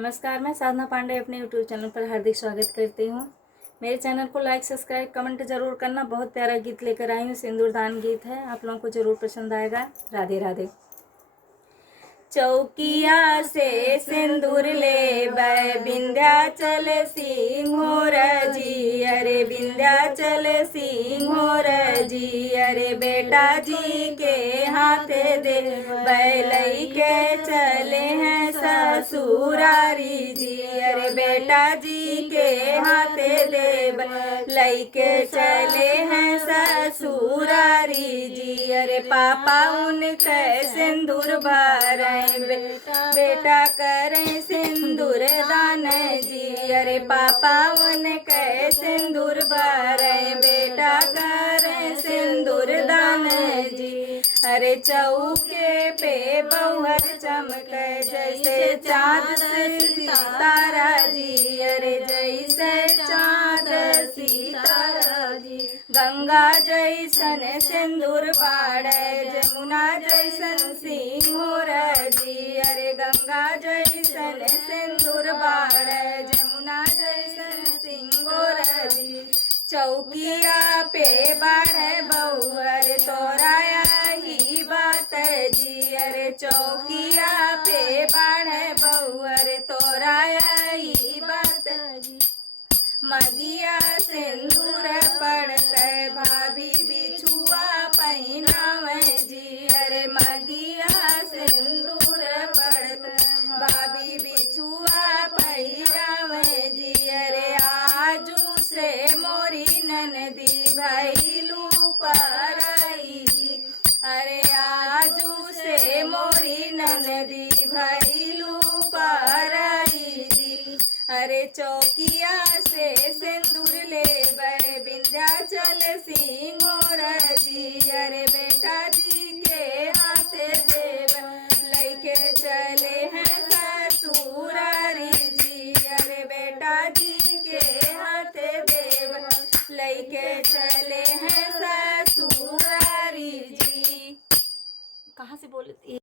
नमस्कार, मैं साधना पांडे अपने यूट्यूब चैनल पर हार्दिक स्वागत करती हूँ। मेरे चैनल को लाइक, सब्सक्राइब, कमेंट जरूर करना। बहुत प्यारा गीत लेकर आई हूँ, सिंदूरदान गीत है, आप लोगों को जरूर पसंद आएगा। राधे राधे। चौकिया से सिंदूर ले बै विंध्याचल सिंहोर जी, अरे विंध्याचल सिंहोर जी, अरे बेटा जी के हाथे दे बैलई के चले हैं ससुरारी जी, अरे बेटा जी के हाथे दे बैलई के चले हैं ससुरारी जी, अरे पापा उनके सिंदूर भरे बेटा करें सिंदूर दान जी, अरे पापा उनके सिंदूर भरे बेटा करें सिंदूर दान जी, अरे चौके पे बहुहर चमके जैसे चाँद सितारा जी, अरे जैसे चाँद सितारा जी, गंगा जैसन सिंदूर बाड़े जमुना जैसन सिंहोर जी, अरे गंगा जैसन सिंदूर बाड़े जमुना जैसन सिंहोर जी, चौकिया पे बाड़े बहुअर तोरा ही बात जी, अरे चौकिया पे बाड़े बहुअर तोरा ही बात जी, मदिया सिंदूर पड़ते भाभी बिछुआ पहनावे जी, अरे मदिया सिंदूर पड़ते भाभी बिछुआ पहनावे जी, अरे आजू से मोरी ननदी भैलू पराई जी, अरे आजू से मोरी ननदी भैलू पराई जी, अरे चौकिया से सिंदूर ले बै विंध्याचल सिंहोर जी, अरे बेटा जी के हाथ देव लेके चले हैं ससुरारी जी, अरे बेटा जी के हाथ देव लेके चले हैं ससुरारी जी। कहाँ से बोलती